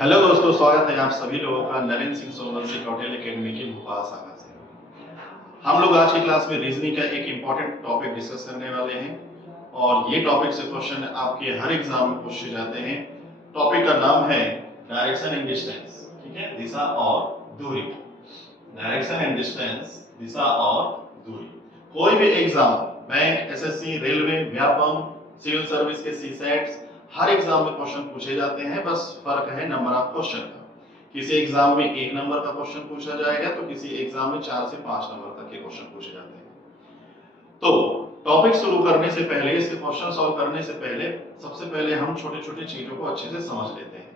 Hello दोस्तों, स्वागत है आप सभी लोगों का नरेंद्र सिंह सोनल सिंह होटल एकेडमी की भोपाल शाखा से। हम लोग आज की क्लास में रीजनिंग का एक इम्पॉर्टेंट टॉपिक डिस्कस करने वाले हैं और ये टॉपिक से क्वेश्चन आपके हर एग्जाम में पूछे जाते हैं। टॉपिक का नाम है डायरेक्शन एंड डिस्टेंस। ठीक है, दिशा और दूरी। डायरेक्शन एंड डिस्टेंस, दिशा और दूरी। कोई भी exam, bank, SSC, railway, Vyapam, civil service के सीसेट्स, हर एग्जाम में क्वेश्चन पूछे जाते हैं। बस फर्क है नंबर ऑफ क्वेश्चन का। किसी एग्जाम में 1 नंबर का क्वेश्चन पूछा जाएगा तो किसी एग्जाम में 4 से 5 नंबर तक के क्वेश्चन पूछे जाते हैं। तो टॉपिक शुरू करने से पहले, इसके क्वेश्चन सॉल्व करने से पहले, सबसे पहले हम छोटे छोटे चीजों को अच्छे से समझ लेते हैं।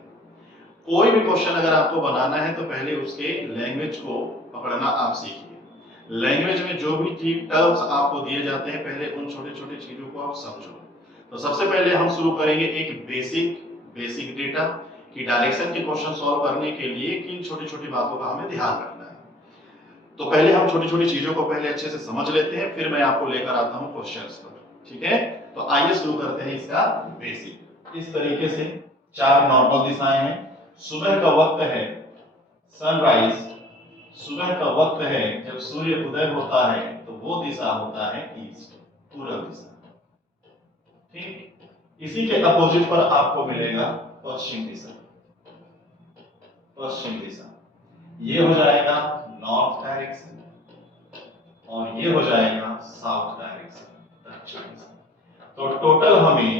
कोई भी क्वेश्चन अगर आपको बनाना है तो पहले उसके लैंग्वेज को पकड़ना आप सीखिए। लैंग्वेज में जो भी टर्म्स आपको दिए जाते हैं, पहले उन छोटे छोटे चीजों को आप समझो। तो सबसे पहले हम शुरू करेंगे एक बेसिक डेटा कि डायरेक्शन के क्वेश्चन सॉल्व करने के लिए किन छोटी छोटी बातों का हमें ध्यान रखना है। तो पहले हम छोटी छोटी चीजों को पहले अच्छे से समझ लेते हैं, फिर मैं आपको लेकर आता हूं क्वेश्चंस पर। ठीक है, तो आइए शुरू करते हैं इसका बेसिक। इस तरीके से 4 नॉर्मल दिशाएं हैं। सुबह का वक्त है सनराइज, सुबह का वक्त है जब सूर्य उदय होता है, तो वो दिशा होता है ईस्ट, पूरब दिशा। ठीक, इसी के अपोजिट पर आपको मिलेगा पश्चिम दिशा। पश्चिम दिशा ये हो जाएगा नॉर्थ डायरेक्शन और ये हो जाएगा साउथ डायरेक्शन, दक्षिण दिशा। तो टोटल हमें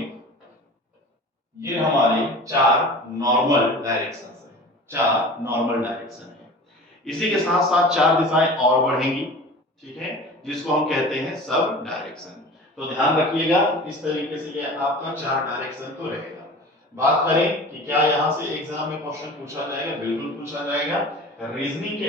ये हमारे 4 नॉर्मल डायरेक्शन है, 4 नॉर्मल डायरेक्शन है। इसी के साथ साथ 4 दिशाएं और बढ़ेंगी। ठीक है, जिसको हम कहते हैं सब डायरेक्शन। तो ध्यान रखिएगा, इस तरीके से ये आपका 4 डायरेक्शन तो रहेगा। बात करें कि क्या यहां से एग्जाम में क्वेश्चन पूछा जाएगा, बिल्कुल पूछा जाएगा। रीजनिंग के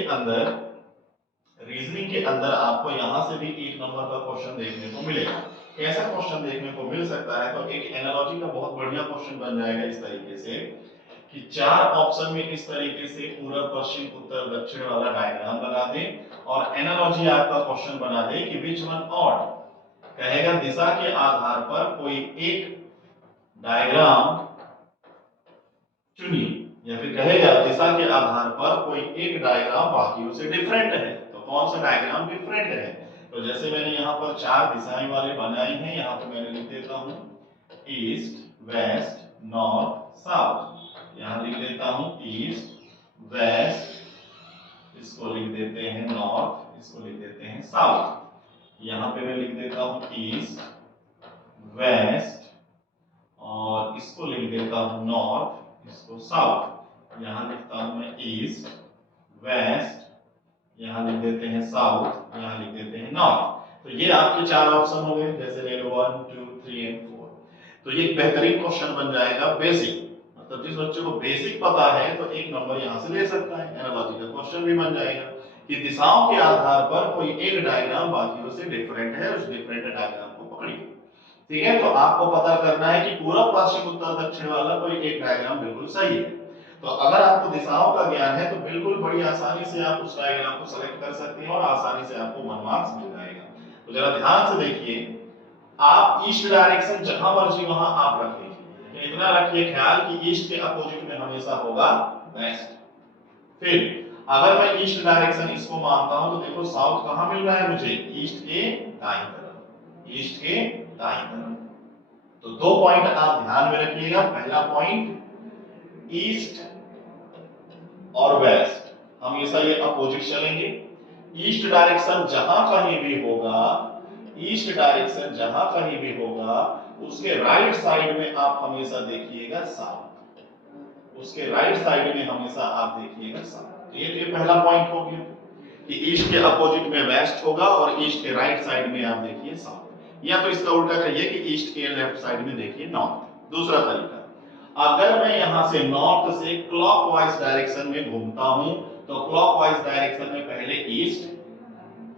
अंदर आपको यहां से भी 1 नंबर का क्वेश्चन देखने को मिलेगा। कैसा क्वेश्चन देखने को मिल सकता है, तो एक एनालॉजी का बहुत बढ़िया क्वेश्चन बन जाएगा इस तरीके से कि 4 ऑप्शन में इस तरीके से पूर्व, पश्चिम, उत्तर, दक्षिण वाला डायग्राम बना दे और एनालॉजी आपका क्वेश्चन बना दे कि विच वन ऑड, कहेगा दिशा के आधार पर कोई एक डायग्राम चुनिए, या फिर कहेगा दिशा के आधार पर कोई एक डायग्राम बाकियों से डिफरेंट है। तो कौन सा डायग्राम डिफरेंट है? तो जैसे मैंने यहाँ पर 4 दिशाएं वाले बनाई हैं, यहाँ पर मैंने लिख देता हूं ईस्ट, वेस्ट, नॉर्थ, साउथ। यहाँ लिख देता हूं ईस्ट, वेस्ट, इसको लिख देते हैं नॉर्थ, इसको लिख देते हैं साउथ। यहाँ पे मैं लिख देता हूं ईस्ट, वेस्ट और इसको लिख देता हूं नॉर्थ, इसको साउथ। यहाँ लिखता हूं मैं ईस्ट, वेस्ट, यहाँ लिख देते हैं साउथ, यहाँ लिख देते हैं नॉर्थ। तो ये आपके 4 ऑप्शन हो गए, जैसे ले लो 1, 2, 3 एंड 4। तो ये एक बेहतरीन क्वेश्चन बन जाएगा बेसिक। मतलब जिस बच्चे को बेसिक पता है तो 1 नंबर यहाँ से ले सकता है। एनालॉजी का क्वेश्चन भी बन जाएगा कि दिशाओं के आधार पर कोई एक डायग्राम बाकियों से डिफरेंट है, उस डिफरेंट डायग्राम को पकड़िए। ठीक है, तो आपको पता करना है कि पूर्व, पश्चिम, उत्तर, दक्षिण वाला कोई एक डायग्राम बिल्कुल सही है। तो अगर आपको दिशाओं का ज्ञान है तो बिल्कुल बड़ी आसानी से आप उस डायग्राम को सेलेक्ट कर सकते हैं और आसानी से आपको 1 मार्क्स मिल जाएगा। तो जरा ध्यान से देखिए, आप ईस्ट डायरेक्शन जहां मर्जी वहां आप रख लीजिए, तो इतना रखिए ख्याल कि ईस्ट के अपोजिट में हमेशा होगा वेस्ट। फिर अगर मैं ईस्ट डायरेक्शन इसको मानता हूं तो देखो साउथ कहां मिल रहा है मुझे, ईस्ट के दाईं तरफ, ईस्ट के दाईं तरफ। तो 2 पॉइंट आप ध्यान में रखिएगा। पहला पॉइंट, ईस्ट और वेस्ट हमेशा ये अपोजिट चलेंगे। ईस्ट डायरेक्शन जहां कहीं भी होगा, ईस्ट डायरेक्शन जहां कहीं भी होगा, उसके राइट साइड में आप हमेशा देखिएगा साउथ, उसके राइट साइड में हमेशा आप देखिएगा साउथ। तो ये पहला पॉइंट हो गया कि ईस्ट के अपोजिट में वेस्ट होगा और ईस्ट के राइट साइड में आप देखिए साउथ। या तो इसका उल्टा कहिए कि ईस्ट के लेफ्ट साइड में देखिए नॉर्थ। दूसरा तरीका, अगर मैं यहां से नॉर्थ से क्लॉकवाइज डायरेक्शन में घूमता हूं तो क्लॉकवाइज डायरेक्शन में पहले ईस्ट,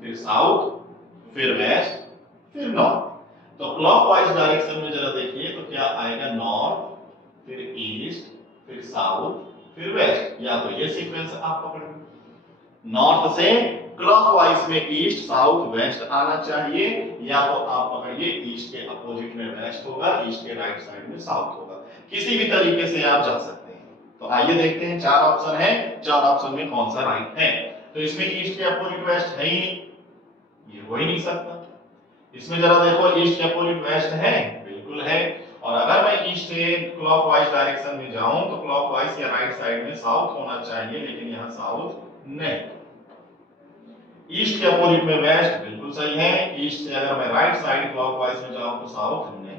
फिर साउथ, फिर वेस्ट, फिर नॉर्थ। तो क्लॉकवाइज डायरेक्शन में जरा देखिए तो क्या आएगा, नॉर्थ, फिर ईस्ट, फिर साउथ, फिर वेस्ट। या तो ये सीक्वेंस आप पकड़िए, नॉर्थ से क्लॉकवाइज में ईस्ट, साउथ, वेस्ट आना चाहिए, या तो आप पकड़िए ईस्ट के अपोजिट में वेस्ट होगा, ईस्ट के राइट साइड में साउथ होगा। किसी भी तरीके से आप जा सकते हैं। तो आइए देखते हैं, चार ऑप्शन है, चार ऑप्शन में कौन सा राइट है। तो इसमें ईस्ट के अपोजिट वेस्ट है ही नहीं, ये हो ही नहीं सकता। इसमें जरा देखो, ईस्ट के अपोजिट वेस्ट है, बिल्कुल है। और अगर मैं ईस्ट से क्लॉकवाइज डायरेक्शन में जाऊं तो क्लॉकवाइज या राइट साइड में साउथ होना चाहिए, लेकिन यहाँ साउथ नहीं। ईस्ट के अपोजिट में वेस्ट, बिल्कुल सही है। ईस्ट से अगर मैं राइट साइड क्लॉकवाइज में जाऊं तो साउथ नहीं।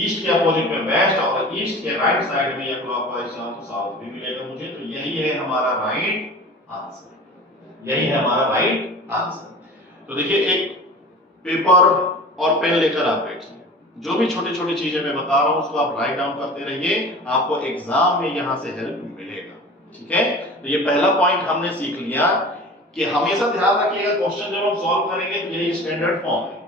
ईस्ट के अपोजिट में वेस्ट और ईस्ट के राइट साइड में या क्लॉकवाइज जाऊं तो साउथ भी मिलेगा मुझे। तो यही है हमारा राइट आंसर, यही है हमारा राइट आंसर। तो देखिए, एक पेपर और पेन लेकर आप बैठिए, जो भी छोटे छोटे चीजें मैं बता रहा हूं उसको आप राइट डाउन करते रहिए, आपको एग्जाम में यहां से हेल्प मिलेगा। ठीक है, तो ये पहला पॉइंट हमने सीख लिया कि हमेशा ध्यान रखिएगा, क्वेश्चन जब हम सॉल्व करेंगे तो यही स्टैंडर्ड फॉर्म है।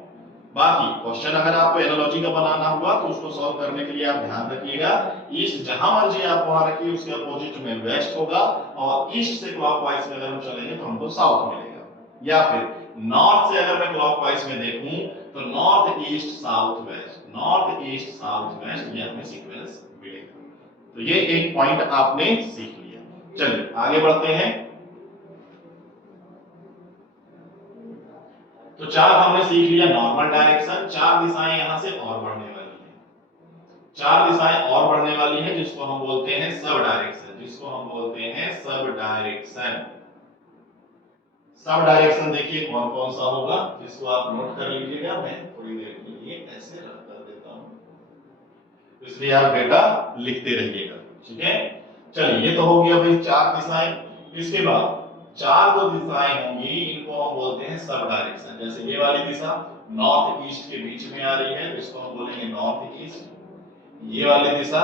बाकी क्वेश्चन अगर आपको एनालॉजी का बनाना हुआ तो उसको सॉल्व करने के लिए आप ध्यान रखिएगा, ईस्ट जहां मर्जी आप वहां रखिए, उसके अपोजिट में वेस्ट होगा, और ईस्ट से क्लॉकवाइज में अगर हम चलेंगे तो हमको साउथ मिलेगा। या फिर नॉर्थ से अगर मैं क्लॉकवाइज में देखूं तो north east south west, north east south west, ये हमें सीक्वेंस मिलेगा। तो ये एक पॉइंट आपने सीख लिया। चलिए आगे बढ़ते हैं। तो चार हमने सीख लिया नॉर्मल डायरेक्शन, चार दिशाएं यहां से और बढ़ने वाली हैं, चार दिशाएं और बढ़ने वाली हैं, जिसको हम बोलते हैं सब डायरेक्शन, जिसको हम बोलते हैं सब डायरेक्शन। सब डायरेक्शन देखिए कौन कौन सा होगा, जिसको आप नोट कर लीजिएगा, मैं थोड़ी देर के लिए ऐसे रख कर देता हूं, इसलिए आप बेटा लिखते रहिएगा। ठीक है, चलिए ये तो हो गया भाई चार दिशाएं। इसके बाद चार जो दिशाएं होंगी इनको हम बोलते हैं सब डायरेक्शन। जैसे ये वाली दिशा नॉर्थ ईस्ट के बीच में आ रही है, इसको हम बोलेंगे नॉर्थ ईस्ट। ये वाली दिशा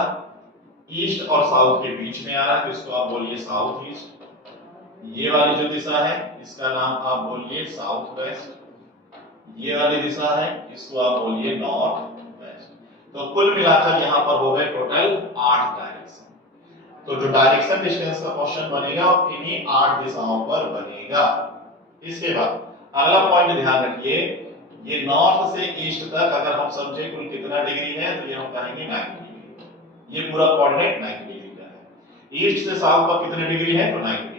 ईस्ट और साउथ के बीच में आ रहा है, तो इसको आप बोलिए साउथ ईस्ट। ये वाली जो दिशा है इसका नाम आप बोलिए साउथ वेस्ट। ये वाली दिशा है इसको आप बोलिए नॉर्थ वेस्ट। तो कुल मिलाकर यहाँ पर हो गए टोटल 8 डायरेक्शन। तो जो डायरेक्शन डिस्टेंस का क्वेश्चन बनेगा वो इन्हीं 8 दिशाओं पर बनेगा। इसके बाद अगला पॉइंट ध्यान रखिए, ये नॉर्थ से ईस्ट तक अगर हम समझे कुल कितना डिग्री है तो ये हम कहेंगे 90 डिग्री। ये पूरा कोऑर्डिनेट 90 डिग्री का है। ईस्ट से साउथ तक कितने डिग्री है तो 90 डिग्री।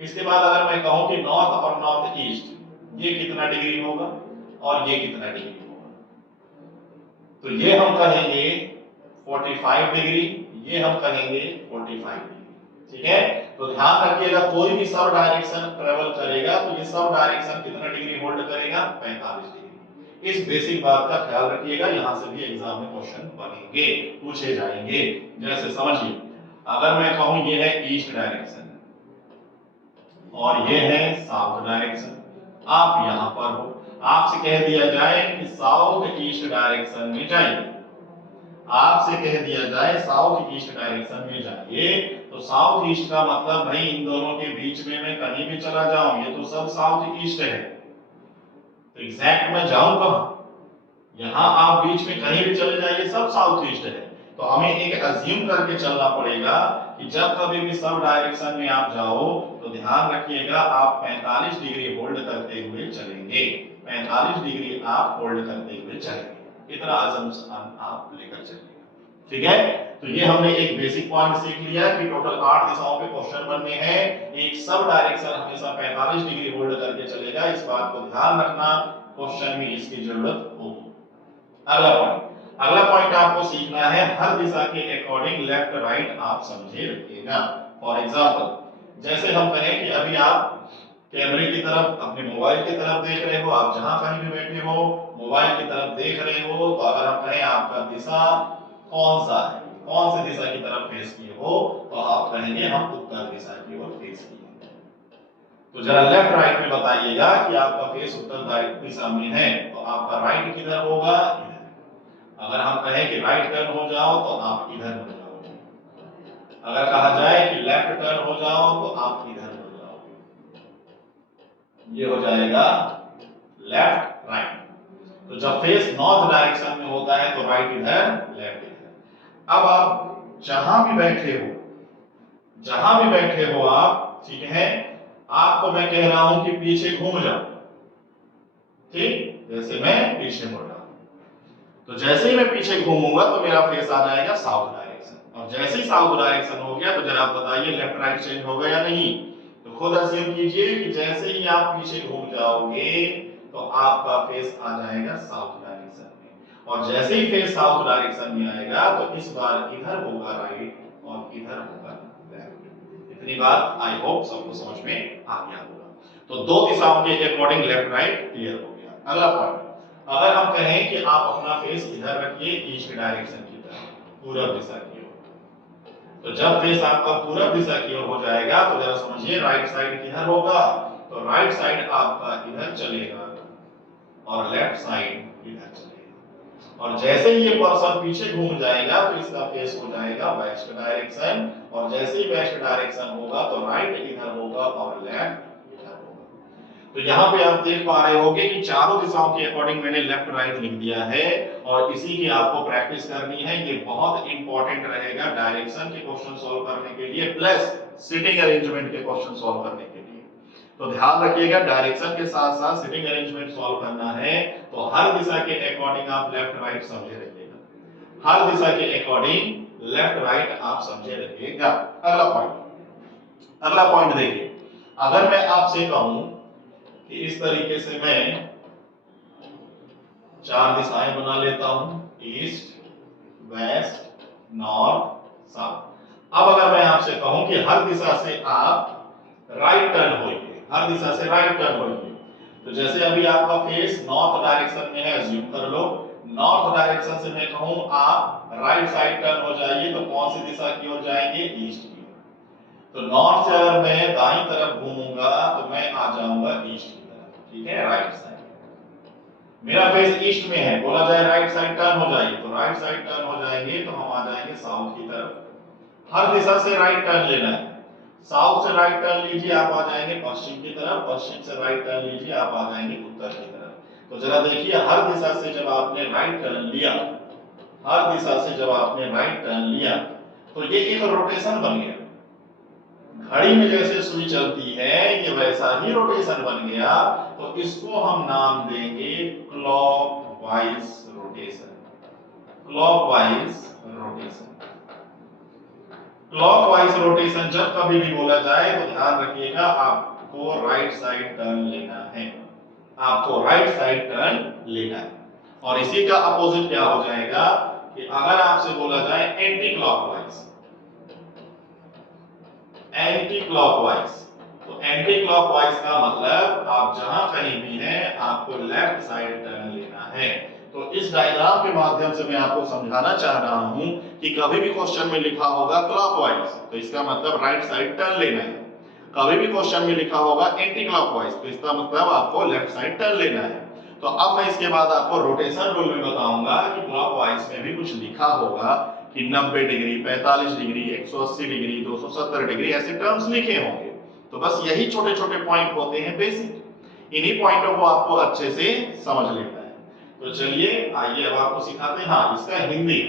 इसके बाद अगर मैं कहूं कि नॉर्थ और नॉर्थ ईस्ट ये कितना डिग्री होगा और ये कितना डिग्री होगा, तो ये हम कहेंगे 45 डिग्री, ये हम कहेंगे 45 डिग्री। ठीक है, तो ध्यान रखिएगा कोई भी सब डायरेक्शन ट्रेवल करेगा तो ये सब डायरेक्शन कितना डिग्री होल्ड करेगा 45 डिग्री। इस बेसिक बात का ख्याल रखिएगा, यहां से भी एग्जाम में क्वेश्चन बनेंगे, पूछे जाएंगे। जैसे समझिए, अगर मैं कहूं ये है ईस्ट डायरेक्शन और ये है साउथ डायरेक्शन, आप यहां पर हो, आपसे कह दिया जाए कि साउथ ईस्ट डायरेक्शन में जाइए, आपसे कह दिया जाए साउथ ईस्ट डायरेक्शन में जाइए, तो साउथ ईस्ट का मतलब भाई इन दोनों के बीच में मैं कहीं भी चला जाऊं ये तो सब साउथ ईस्ट है। तो एग्जैक्ट मैं जाऊं कहां, यहां आप बीच में कहीं भी चले जाइए सब साउथ ईस्ट है। तो हमें एक अज्यूम करके चलना पड़ेगा कि जब कभी भी सब डायरेक्शन में आप जाओ तो ध्यान रखिएगा आप 45 डिग्री होल्ड करते हुए चलेंगे, 45 डिग्री आप होल्ड करते हुए चलेंगे, इतना अजम्पशन आप लेकर चलिएगा। ठीक है, तो ये हमने एक बेसिक पॉइंट सीख लिया कि टोटल 8 दिशाओं पे क्वेश्चन बनने हैं, एक सब डायरेक्शन हमेशा 45 डिग्री होल्ड करके चलेगा, इस बात को ध्यान रखना, क्वेश्चन में इसकी जरूरत होगी। अगला पॉइंट आपको सीखना है, हर दिशा के अकॉर्डिंग लेफ्ट राइट आप समझे रखिएगा। फॉर एग्जांपल जैसे हम कहें कि अभी आप कैमरे की तरफ अपने मोबाइल की तरफ देख रहे हो, आप जहां कहीं भी बैठे हो मोबाइल की तरफ देख रहे हो, तो अगर हम कहें आपका दिशा कौन सा है, कौन सी दिशा की तरफ फेस किए हो, तो आप कहेंगे हम उत्तर दिशा की ओर फेस किए। तो जरा लेफ्ट राइट में बताइएगा कि आपका फेस उत्तर दिशा में है तो आपका राइट किधर होगा, इधर। अगर हम कहें कि राइट टर्न हो जाओ तो आप इधर हो जाओगे, अगर कहा जाए कि लेफ्ट टर्न हो जाओ तो आप इधर हो जाओगे, ये हो जाएगा लेफ्ट राइट। तो जब फेस नॉर्थ डायरेक्शन में होता है तो राइट इधर लेफ्ट इधर। अब आप जहां भी बैठे हो, जहां भी बैठे हो आप, ठीक है, आपको मैं कह रहा हूं कि पीछे घूम जाओ, ठीक, जैसे मैं पीछे मुड़ रहा हूं, तो जैसे ही मैं पीछे घूमूंगा तो मेरा फेस आ जाएगा साउथ डायरेक्शन। और जैसे ही साउथ डायरेक्शन हो गया तो जरा आप बताइए लेफ्ट राइट चेंज होगा या नहीं। तो खुद अज्यूम कीजिए कि जैसे ही आप पीछे घूम जाओगे तो आपका फेस आ जाएगा साउथ डायरेक्शन में, और जैसे ही फेस साउथ डायरेक्शन में आएगा तो इस बार इधर होगा राइट और इधर होगा लेफ्ट। इतनी बात आई होप सबको समझ में आ गया होगा। तो दो दिशाओं के अकॉर्डिंग लेफ्ट राइट क्लियर हो गया। अगला पॉइंट, अगर हम कहें कि आप अपना फेस इधर रखिए ईस्ट डायरेक्शन की तरफ, पूरब दिशा की ओर, तो जब फेस आपका पूरब दिशा की ओर हो जाएगा तो जरा समझिए राइट साइड किधर होगा, तो राइट साइड आपका इधर चलेगा और लेफ्ट साइड इधर चलेगा। और जैसे ही ये पर्सन पीछे घूम जाएगा तो इसका फेस हो जाएगा वेस्ट डायरेक्शन, और जैसे ही वेस्ट डायरेक्शन होगा तो राइट इधर होगा और लेफ्ट इधर होगा। तो यहाँ पे आप देख पा रहे होंगे कि चारों दिशाओं के अकॉर्डिंग मैंने लेफ्ट राइट लिख दिया है, और इसी की आपको प्रैक्टिस करनी है। ये बहुत इंपॉर्टेंट रहेगा डायरेक्शन के क्वेश्चन सॉल्व करने के लिए, प्लस सिटिंग अरेंजमेंट के क्वेश्चन सॉल्व करने के लिए। तो ध्यान रखिएगा, डायरेक्शन के साथ साथ सिटिंग अरेंजमेंट सॉल्व करना है तो हर दिशा के अकॉर्डिंग आप लेफ्ट राइट समझे रखिएगा, हर दिशा के अकॉर्डिंग लेफ्ट राइट आप समझे रखिएगा। अगला पॉइंट देखिए, अगर मैं आपसे कहूं कि इस तरीके से मैं चार दिशाएं बना लेता हूं, ईस्ट, वेस्ट, नॉर्थ, साउथ। अब अगर मैं आपसे कहूं कि हर दिशा से आप राइट टर्न होइए, हर दिशा से राइट टर्न होइए, तो जैसे अभी आपका फेस नॉर्थ डायरेक्शन में है, अज्यूम कर लो नॉर्थ डायरेक्शन से मैं कहूं आप राइट साइड टर्न हो जाइए, तो कौन सी दिशा की ओर जाएंगे, ईस्ट की। तो नॉर्थ से अगर मैं दाईं तरफ घूमूंगा तो मैं आ जाऊंगा ईस्ट की तरफ, ठीक है, राइट साइड। मेरा फेस ईस्ट में है, बोला जाए राइट साइड टर्न हो जाइए, तो राइट साइड टर्न हो जाएंगे तो हम आ जाएंगे साउथ की तरफ। हर दिशा से राइट टर्न लेना है, साउथ से राइट टर्न लीजिए आप आ जाएंगे पश्चिम की तरफ, पश्चिम से राइट टर्न लीजिए आप आ जाएंगे उत्तर की तरफ। तो जरा देखिए, हर दिशा से जब आपने राइट टर्न लिया, हर दिशा से जब आपने राइट टर्न लिया तो ये एक रोटेशन बन गया। घड़ी में जैसे सुई चलती है ये वैसा ही रोटेशन बन गया, तो इसको हम नाम देंगे clockwise rotation. Clockwise rotation, clockwise rotation जब कभी भी बोला जाए तो ध्यान रखिएगा आपको राइट साइड टर्न लेना है, आपको राइट साइड टर्न लेना है। और इसी का अपोजिट क्या हो जाएगा कि अगर आपसे बोला जाए एंटी क्लॉकवाइज, एंटी क्लॉकवाइज, तो एंटी क्लॉकवाइज का मतलब आप जहां कहीं भी हैं आपको लेफ्ट साइड टर्न लेना है। तो इस डायग्राम के माध्यम से मैं आपको समझाना चाह रहा हूं कि कभी भी क्वेश्चन में लिखा होगा क्लॉकवाइज तो इसका मतलब राइट साइड टर्न लेना है, कभी भी क्वेश्चन में लिखा होगा एंटी क्लॉकवाइज तो इसका मतलब आपको लेफ्ट साइड टर्न लेना है। तो अब मैं इसके बाद आपको रोटेशन रूल में बताऊंगा कि क्लॉकवाइज में भी कुछ लिखा होगा कि 90 डिग्री, 45 डिग्री, 180 डिग्री, 270 डिग्री, ऐसे टर्म्स लिखे होंगे। तो बस यही छोटे छोटे पॉइंट होते हैं बेसिक, इन्हीं पॉइंटों को आपको अच्छे से समझ लेना है। तो चलिए आइए अब आपको सिखाते हैं। हाँ, इसका हिंदी,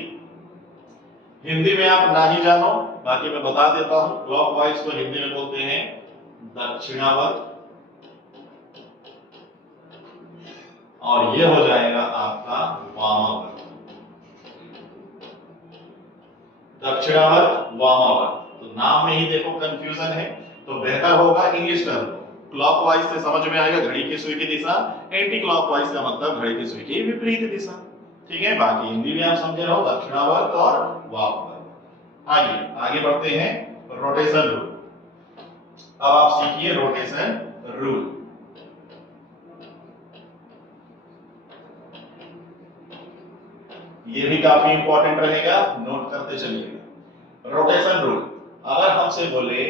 हिंदी में आप ना ही जानो, बाकी मैं बता देता हूं। क्लॉकवाइज को हिंदी में बोलते हैं दक्षिणावर्त, और ये हो जाएगा आपका वामावर्त। दक्षिणावर्त, वामावर्त, तो नाम में ही देखो कंफ्यूजन है, तो बेहतर होगा इंग्लिश टर्म। क्लॉकवाइज से समझ में आएगा घड़ी की सुई की दिशा, एंटी क्लॉकवाइज का मतलब घड़ी की सुई की विपरीत दिशा, ठीक है। बाकी हिंदी में आप समझे रहो दक्षिणावर्त और वामावर्त। आइए आगे बढ़ते हैं, रोटेशन रूल। अब आप सीखिए रोटेशन रूल। ये भी काफी इंपॉर्टेंट रहेगा, नोट करते चलिएगा। रोटेशन रूल, अगर हमसे बोले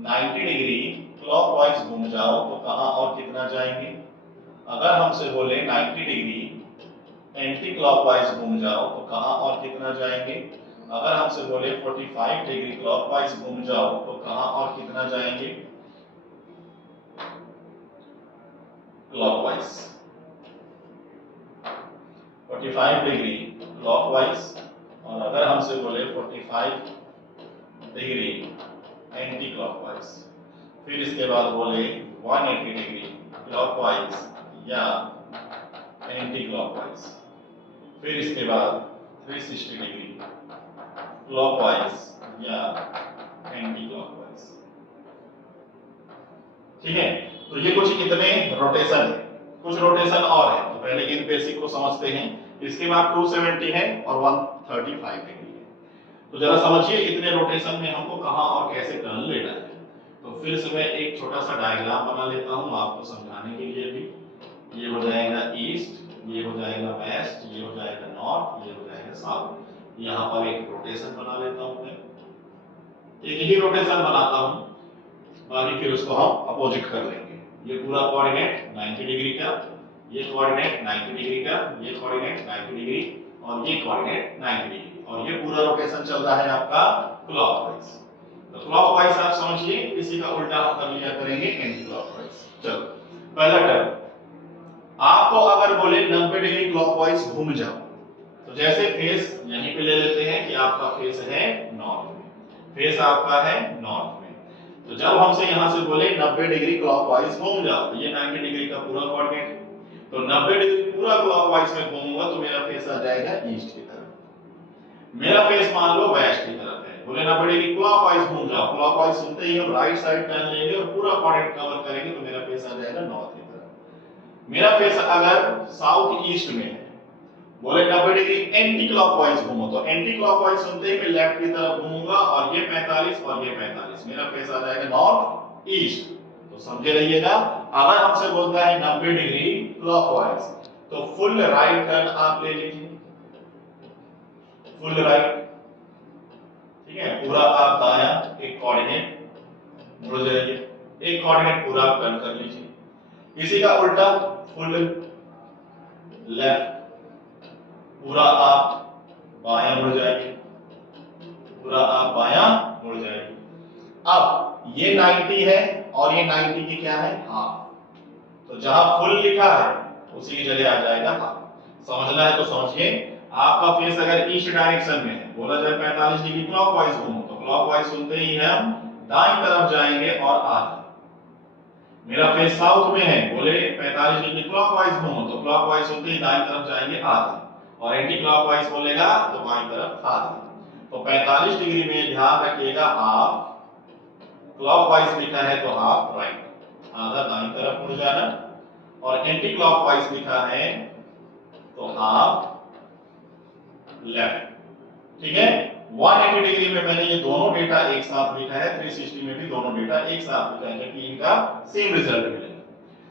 90 डिग्री क्लॉकवाइज घूम जाओ तो कहां और कितना जाएंगे। अगर हमसे बोले 90 डिग्री एंटी क्लॉकवाइज घूम जाओ तो कहां और कितना जाएंगे। अगर हमसे बोले 45 डिग्री क्लॉकवाइज घूम जाओ तो कहां और कितना जाएंगे, क्लॉकवाइज। 45 डिग्री क्लॉकवाइज, और अगर हमसे बोले 45 डिग्री एंटी क्लॉकवाइज, फिर इसके बाद बोले 180 डिग्री क्लॉकवाइज या एंटी क्लॉकवाइज, फिर इसके बाद 360 डिग्री क्लॉकवाइज या एंटी क्लॉकवाइज। ठीक है, तो ये कुछ इतने रोटेशन है, कुछ रोटेशन और है। तो पहले इन बेसिक को समझते हैं, इसके बाद 270 है और 135 डिग्री है। तो जरा समझिए इतने रोटेशन में हमको कहां और कैसे टर्न लेना है। तो फिर से मैं एक छोटा सा डायग्राम बना लेता हूं आपको समझाने के लिए भी। ये हो जाएगा ईस्ट, ये हो जाएगा वेस्ट, ये हो जाएगा नॉर्थ, ये हो जाएगा साउथ। यहाँ पर एक रोटेशन बना लेता हूं मैं, एक ही रोटेशन बनाता हूं, बाकी फिर उसको हम अपोजिट कर लेंगे। ये पूरा कोऑर्डिनेट 90 डिग्री का, ये कोऑर्डिनेट 90 डिग्री का, ये कोऑर्डिनेट 90 डिग्री और ये कोऑर्डिनेट 90 डिग्री, और ये पूरा रोटेशन चल रहा है आपका क्लॉकवाइज। तो क्लॉकवाइज आप समझिए, इसी का उल्टा हम कर लिया करेंगे एंटी क्लॉकवाइज। चलो पहला टर्म, आपको अगर बोले 90 डिग्री क्लॉकवाइज घूम जाओ, तो जैसे फेस यहीं पे ले लेते हैं कि आपका फेस है नॉर्थ में, फेस आपका है नॉर्थ में। तो जब हमसे यहां से बोले 90 डिग्री क्लॉकवाइज घूम जाओ, तो ये 90 डिग्री का पूरा कोऑर्डिनेट है। तो 90 डिग्री पूरा क्लॉकवाइज में घूमूंगा तो मेरा फेस आ जाएगा ईस्ट की तरफ। मेरा फेस मान लो वेस्ट की तरफ है, बोले 90 डिग्री क्लॉकवाइज घूम जाओ, क्लॉकवाइज सुनते ही हम राइट साइड टर्न लेंगे और पूरा कोऑर्डिनेट कवर करेंगे, तो मेरा फेस आ जाएगा नॉर्थ की तरफ। मेरा फेस अगर साउथ ईस्ट में है, बोले 90 डिग्री एंटी क्लॉकवाइज घूमो, तो एंटी क्लॉकवाइज सुनते ही मैं लेफ्ट की तरफ घूमूंगा और ये 45 और ये 45, मेरा फेस आ जाएगा नॉर्थ ईस्ट। तो समझे रहिएगा, अगर हमसे बोलता है 90 डिग्री क्लॉकवाइज, तो फुल राइट टर्न आप ले लीजिए, फुल राइट। ठीक है, पूरा आप दाया एक कोऑर्डिनेट मुड़ जाइए, एक कोऑर्डिनेट पूरा आप टर्न कर लीजिए। इसी का उल्टा फुल लेफ्ट, पूरा आप बायां मुड़ जाएंगे, पूरा आप बायां मुड़ जाएंगे। अब ये 90 है और ये 90 की क्या है, हाफ। तो जहां फुल लिखा है उसी की जगह आ जाएगा हाफ। समझना है तो समझिए, आपका फेस अगर ईस्ट डायरेक्शन में है, बोला जाए 45 डिग्री क्लॉकवाइज घूमो, तो क्लॉकवाइज सुनते ही हम दाईं तरफ जाएंगे और आधा। मेरा फेस साउथ में है, बोले 45 डिग्री क्लॉकवाइज घूमो, तो क्लॉकवाइज सुनते ही दाईं तरफ जाएंगे आधा, और एंटी क्लॉकवाइज बोलेगा तो बाईं तरफ आधा। तो 45 डिग्री में ध्यान रखिएगा हाफ, क्लॉकवाइज लिखा है तो हाफ राइट, आधा दाईं तरफ मुड़ जाना, और एंटी क्लॉकवाइज लिखा है तो हाफ लेफ्ट। ठीक है, 180 डिग्री में मैंने ये दोनों डेटा एक साथ लिखा है, 360 में भी दोनों डेटा एक साथ लिखा है, क्योंकि इनका सेम रिजल्ट मिलेगा।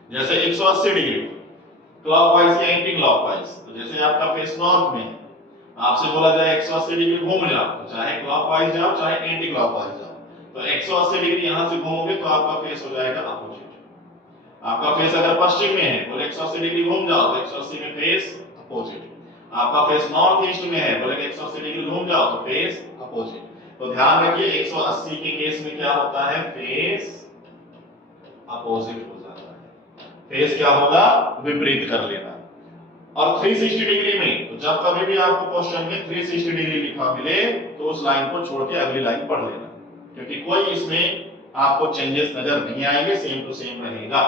जैसे 180 डिग्री क्लॉकवाइज या एंटी क्लॉकवाइज, तो जैसे आपका फेस नॉर्थ में है, आपसे बोला जाए 180 डिग्री घूम जाओ, तो चाहे क्लॉकवाइज जाओ चाहे एंटी क्लॉकवाइज जाओ, तो 180 डिग्री यहां से घूमोगे तो आपका फेस हो जाएगा अपोजिट। आपका फेस अगर पश्चिम में है, बोले 180 डिग्री घूम जाओ, तो 180 में फेस अपोजिट। आपका फेस नॉर्थ ईस्ट में है, बोले 180 डिग्री घूम जाओ तो फेस अपोजिट। तो ध्यान रखिए 180 के केस में क्या होता है, फेस अपोजिट हो जाता है, फेस क्या होगा, विपरीत कर लेना। और 360 डिग्री में, तो जब कभी भी आपको क्वेश्चन में 360 डिग्री लिखा मिले, तो उस लाइन को छोड़ के अगली लाइन पढ़ लेना, क्योंकि कोई इसमें आपको चेंजेस नजर नहीं आएंगे, सेम टू सेम रहेगा।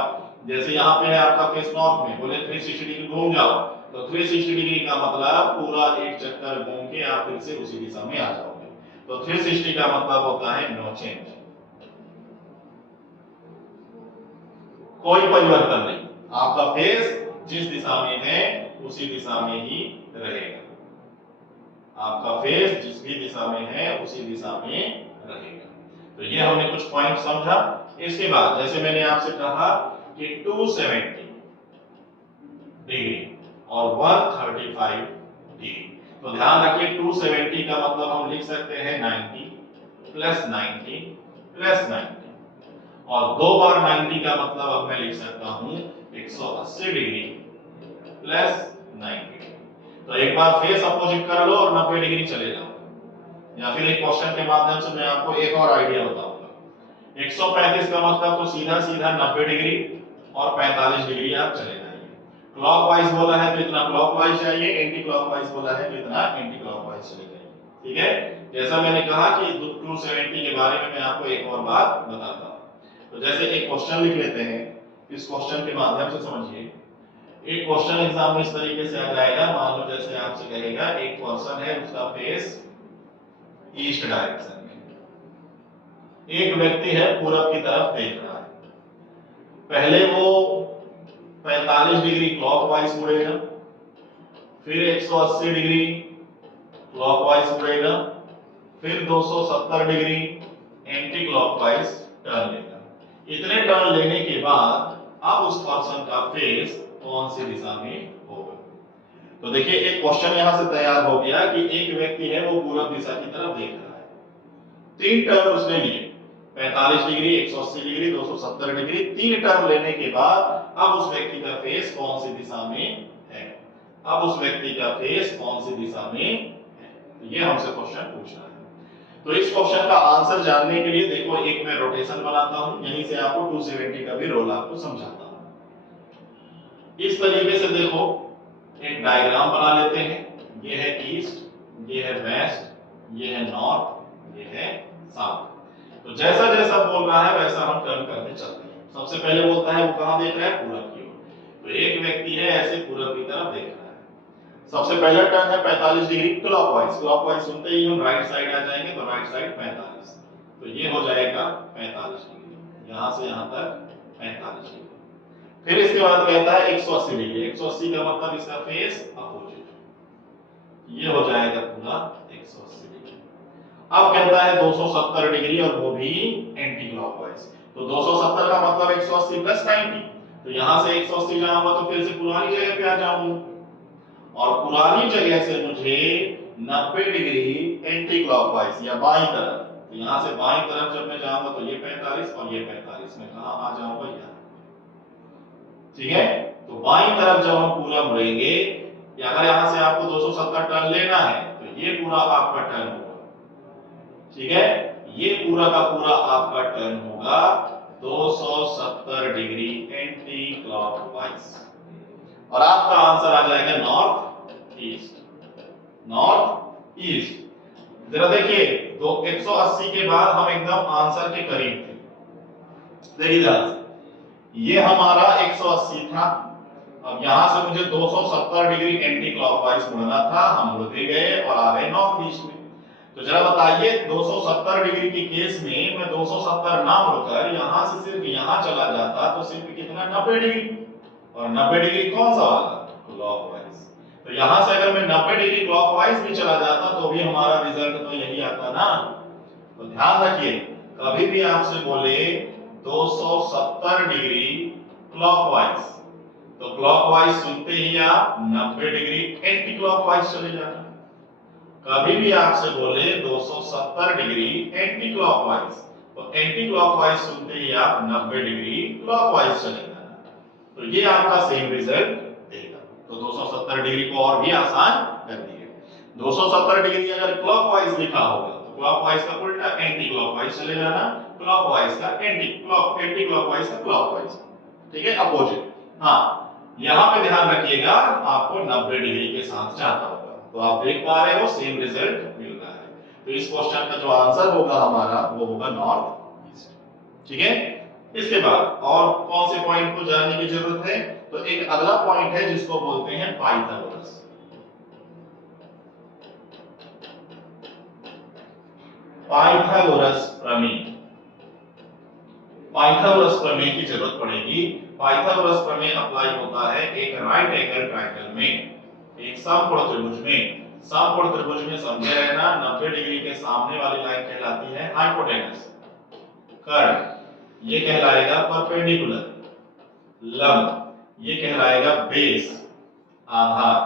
जैसे यहाँ पे है आपका फेस नॉर्थ में, बोले 360 डिग्री घूम जाओ, तो 360 डिग्री का मतलब पूरा एक चक्कर घूम के आप फिर से उसी दिशा में आ जाओगे। तो 360 का मतलब होता है नो चेंज, कोई परिवर्तन नहीं, आपका फेस जिस दिशा में है उसी दिशा में ही रहेगा, आपका फेस जिस भी दिशा में है उसी दिशा में रहेगा। तो ये हमने कुछ पॉइंट समझा। इसके बाद जैसे मैंने आपसे कहा कि 270 डिग्री और 135 डिग्री, तो ध्यान रखिए 270 का मतलब हम लिख सकते हैं 90 प्लस 90 प्लस 90, और दो बार 90 का मतलब अब मैं लिख सकता हूं 180 डिग्री प्लस 90। तो एक बार फेस अपोजिट कर लो और 90 डिग्री चले जाओ, या फिर एक क्वेश्चन के माध्यम से मैं आपको एक और आइडिया बताऊंगा। 135 का मतलब तो सीधा सीधा 90 डिग्री और 45 डिग्री आप चले जाइए। क्लॉकवाइज बोला है तो इतना क्लॉकवाइज जाइए, एंटी क्लॉकवाइज बोला है तो इतना एंटी क्लॉकवाइज चले जाइए। ठीक है, जैसा मैंने कहा कि 270 के बारे में मैं आपको एक और बात बताता हूं। तो जैसे एक क्वेश्चन लिख लेते हैं, इस क्वेश्चन के माध्यम से समझिए। एक क्वेश्चन एग्जाम में इस तरीके से आ जाएगा, मान लो जैसे आपसे कहेगा एक पर्सन है, उसका फेस ईस्ट डायरेक्शन में। एक व्यक्ति है पूरब की तरफ देख रहा है, पहले वो 45 डिग्री क्लॉकवाइज मुड़ेगा, फिर 180 डिग्री क्लॉकवाइज मुड़ेगा, फिर 270 डिग्री एंटी क्लॉकवाइज टर्न लेगा। इतने टर्न लेने के बाद अब उस पर्सन का फेस कौन सी दिशा में होगा? तो देखिए एक क्वेश्चन यहां से तैयार हो गया कि एक व्यक्ति है वो पूरब दिशा की तरफ देख रहा है, 3 टर्न उसने लिए, 45 डिग्री, 180 डिग्री, 270 डिग्री। 3 टर्न लेने के बाद अब उस व्यक्ति का फेस कौन सी दिशा में है? अब उस व्यक्ति का फेस कौन सी दिशा में है? ये हमसे क्वेश्चन पूछ रहा है। तो इस क्वेश्चन का आंसर जानने के लिए देखो एक मैं रोटेशन बनाता हूं, यहीं से आपको 270 का भी रोल आपको समझाता हूं। इस तरीके से देखो एक डायग्राम बना लेते हैं। ये है ईस्ट, ये है वेस्ट, ये है नॉर्थ, ये है साउथ। तो जैसा जैसा बोल रहा है वैसा हम टर्न करते चलते हैं। सबसे पहले बोलता है वो कहां देख रहा है? पूरब की ओर। तो एक व्यक्ति है ऐसे पूरब की तरफ देख रहा है। सबसे पहला टर्न है 45 डिग्री क्लॉकवाइज। क्लॉकवाइज सुनते ही हम राइट साइड आ जाएंगे, तो राइट साइड 45। तो ये हो जाएगा 45 डिग्री, यहां से यहां तक 45 डिग्री। फिर इसके बाद कहता है 180 डिग्री। 180 का मतलब इसका फेस अपोजिट, ये हो जाएगा पूरा 180 डिग्री। अब कहता है 270 डिग्री और वो भी एंटी क्लॉकवाइज। तो 270 का मतलब 180 प्लस 90। तो यहां से 180 जाऊंगा तो फिर से पुरानी जगह पे आ जाऊंगा, और पुरानी जगह से मुझे 90 डिग्री एंटी क्लॉकवाइज या बाईं तरफ, तो यहां से बाईं तरफ जब मैं जाऊंगा तो ये 45 और ये 45, में कहां आ जाऊंगा? यहां। ठीक है, तो बाईं तरफ जब हम पूरा मुड़ेंगे, या अगर यहां से आपको 270 टर्न लेना है तो ये पूरा आपका टर्न होगा। ठीक है, ये पूरा का पूरा आपका टर्न होगा 270 डिग्री एंटी क्लॉकवाइज, और आपका आंसर आ जाएगा नॉर्थ ईस्ट। North east. जरा देखिए, तो 180 के बाद हम एकदम आंसर के करीब थे। देखिए ध्यान से, ये हमारा 180 था। अब यहां से मुझे 270 डिग्री एंटी क्लॉकवाइज मुड़ना था, हम मुड़ते गए और आ गए नॉर्थ ईस्ट में। तो जरा बताइए 270 डिग्री के केस में मैं 270 ना मुड़कर यहां से सिर्फ यहां चला जाता तो सिर्फ कितना? 90 डिग्री। और 90 डिग्री कौन सा वाला? क्लॉकवाइज। तो यहां से अगर मैं 90 डिग्री क्लॉकवाइज भी चला जाता तो भी हमारा रिजल्ट तो यही आता ना। तो ध्यान रखिए, कभी भी आपसे बोले 270 डिग्री क्लॉकवाइज, तो क्लॉकवाइज सुनते ही आप 90 डिग्री एंटी क्लॉकवाइज चले जाना। कभी भी आपसे बोले 270 डिग्री एंटी क्लॉकवाइज, तो एंटी क्लॉकवाइज सुनते ही आप 90 डिग्री क्लॉकवाइज चले जाना। तो ये आपका सेम रिजल्ट देगा। तो 270 डिग्री को और भी आसान कर दिए। 270 डिग्री अगर क्लॉकवाइज लिखा होगा तो क्लॉकवाइज का उल्टा एंटी क्लॉकवाइज चले जाना, क्लॉकवाइज का एंटी क्लॉकवाइज का क्लॉकवाइज। ठीक है, अपोजिट। हाँ, यहां पे ध्यान रखिएगा आपको 90 डिग्री के साथ जाता होगा। तो आप देख पा रहे हो सेम रिजल्ट मिल रहा है। तो इस क्वेश्चन का जो आंसर होगा हमारा वो होगा नॉर्थ ईस्ट। ठीक है, इसके बाद और कौन से पॉइंट को जानने की जरूरत है? तो एक अगला पॉइंट है जिसको बोलते हैं पाइथागोरस। पाइथागोरस प्रमेय। पाइथागोरस प्रमेय की जरूरत पड़ेगी। पाइथागोरस प्रमेय अप्लाई होता है एक राइट एंगल ट्रायंगल में, एक समकोण त्रिभुज में। समकोण त्रिभुज में समझे रहना, 90 डिग्री के सामने वाली लाइन कहलाती है हाइपोटेनस। कर्ण ये कहलाएगा परपेंडिकुलर, लंब ये कहलाएगा बेस, आधार।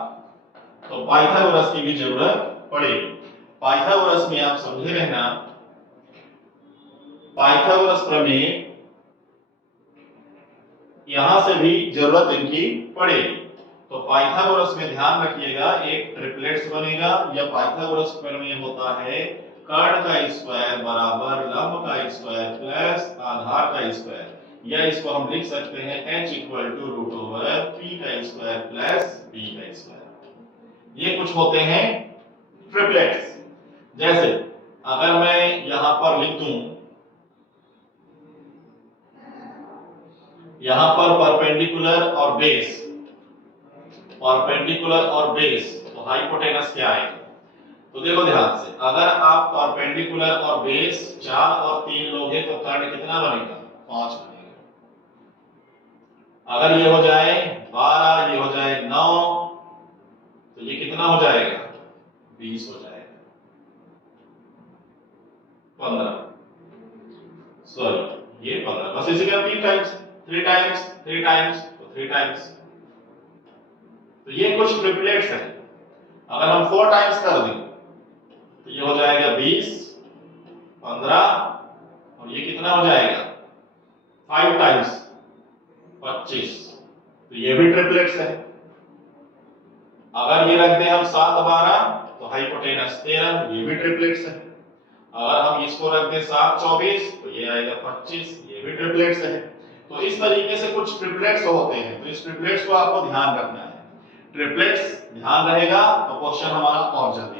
तो पाइथागोरस की भी जरूरत पड़ेगी। पाइथागोरस में आप समझे रहना, पाइथागोरस प्रमेय यहां से भी जरूरत इनकी पड़ेगी। तो पाइथागोरस में ध्यान रखिएगा एक ट्रिपलेट्स बनेगा, या पाइथागोरस प्रमेय होता है कर्ण का स्क्वायर बराबर लंब का स्क्वायर प्लस आधार का स्क्वायर, या इसको हम लिख सकते हैं h equal to root over p का स्क्वायर प्लस b का स्क्वायर। ये कुछ होते हैं ट्रिपलेट्स। जैसे अगर मैं यहां पर लिख दूं, यहां पर परपेंडिकुलर और बेस, परपेंडिकुलर और बेस, तो हाइपोटेनस क्या आएगा? तो देखो ध्यान से, अगर आप परपेंडिकुलर और बेस 4 और 3 लोगे तो कर्ण कितना बनेगा? 5 बनेगा। अगर ये हो जाए 12, ये हो जाए 9, तो ये कितना हो जाएगा? 20 हो जाएगा। 15, सॉरी ये 15, बस इसी का 3 टाइम्स, 3 टाइम्स, 3 टाइम्स, तो 3 टाइम्स। तो ये कुछ ट्रिपलेट्स है। अगर हम 4 टाइम्स कर दें तो ये हो जाएगा 20, 15, और ये कितना हो जाएगा? 5 टाइम्स 25, तो ये भी ट्रिपलेट्स है। अगर ये रख दें हम 7, 12, तो हाइपोटेनस 13, ये भी ट्रिपलेट्स है। अगर हम इसको रख दें 7, 24, तो ये आएगा 25, ये भी ट्रिपलेट्स है। तो इस तरीके से कुछ ट्रिपलेट्स होते हैं, तो इस ट्रिपलेट्स को आपको ध्यान रखना है। ट्रिपलेट्स ध्यान रहेगा तो क्वेश्चन हमारा और जल्दी